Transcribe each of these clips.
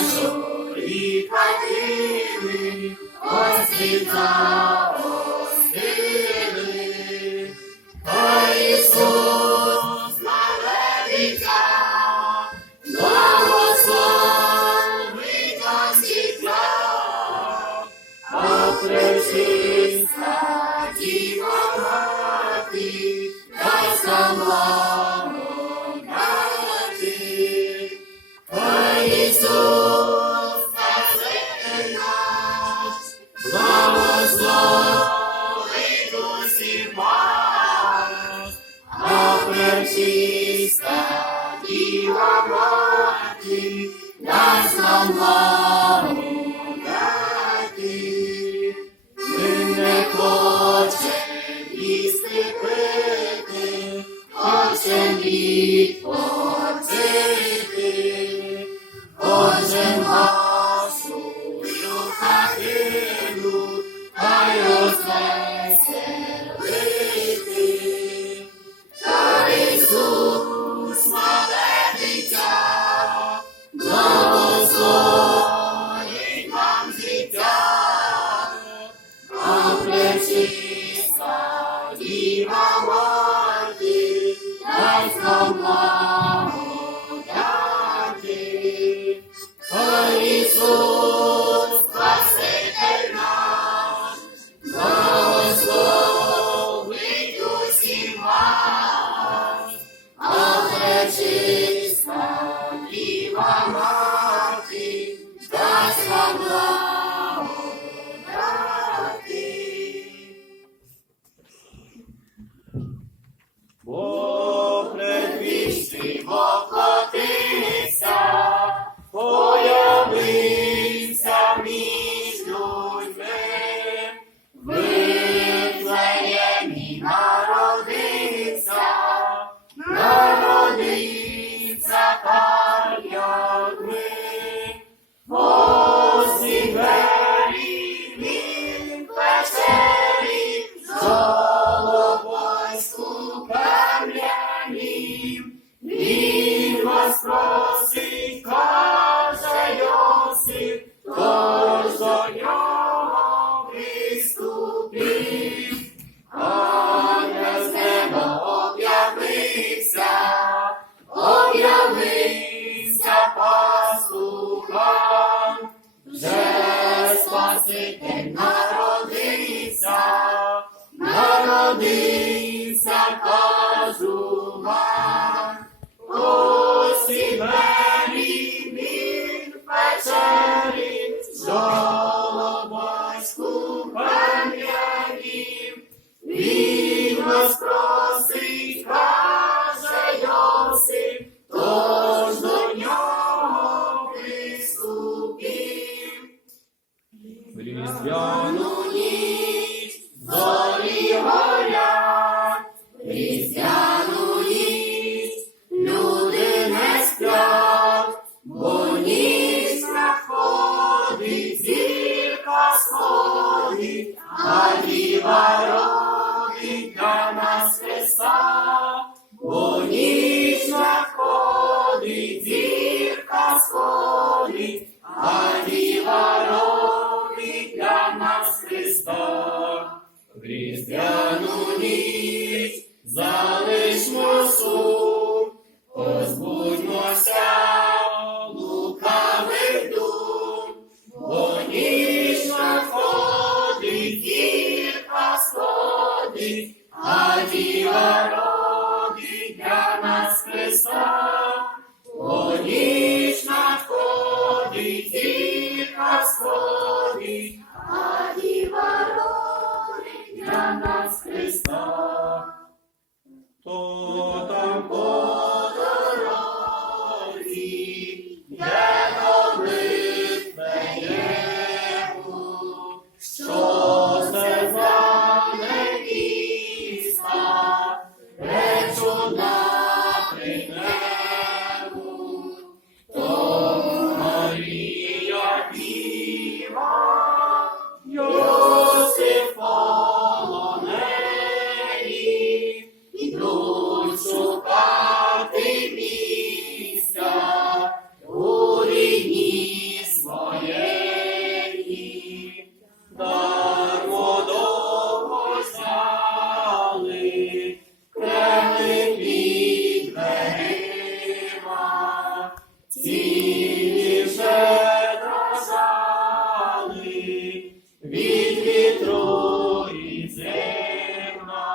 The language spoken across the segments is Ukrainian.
нашої хатини, ось заостили. О Ісус, мале дитя, благослови нас дитя, а пречиста Allah. Пречиста Діва народився, кажу вам. Ось і двері він в печері, Жолобоську кам'яні. Він вас просить, каже Йосип, тож до нього приступів. В різдвяну ніч а діва для нас Христа, бо ніч надходить, зірка сходить, а діва для нас Христа. Християну ніч залишмо діва родить для нас Христа. о ніч надходить, зірка сходить, а діва родить для нас Христа. То там по щедро жали, від вітру і зерна,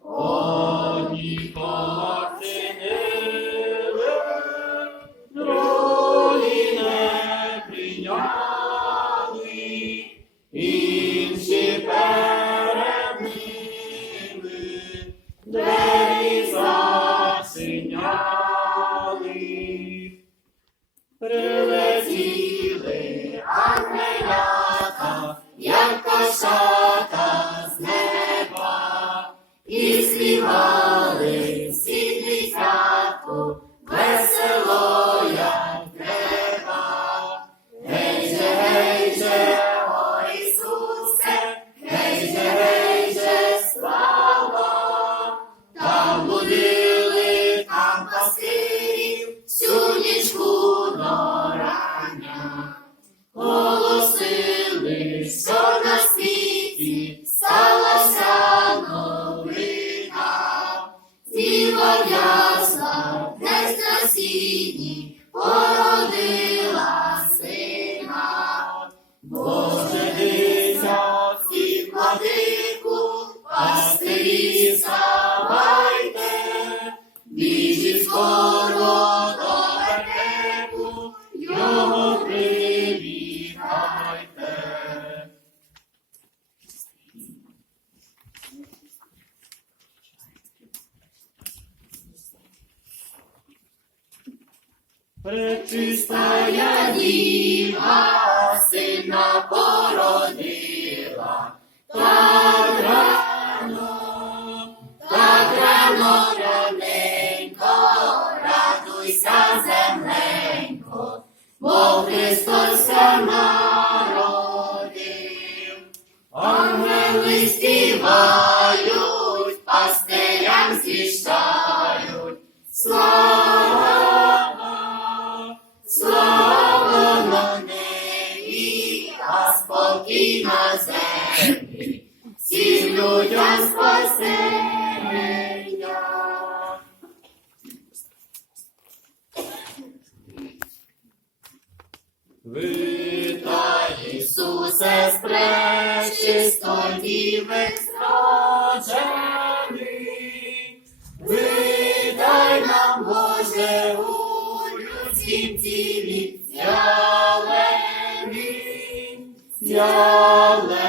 одні повчинили, другі не прийняли, кошата з неба, і співали пастирі його привітайте. Пречистая діва, сина породила, так бо Витай, Ісусе, з пречистої діви зроджений. Видай нам, Боже, у людськім тілі зялений, зялений.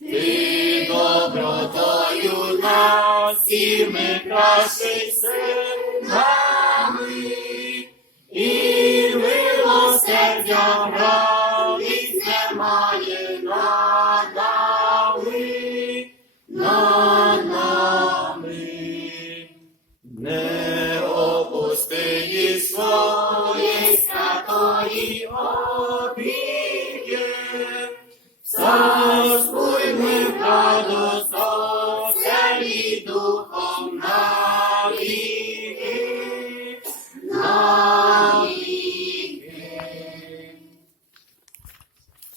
Ти добротою нас всіми кращий син Навіть немає надали над нами, не опусти її свої святої обіє.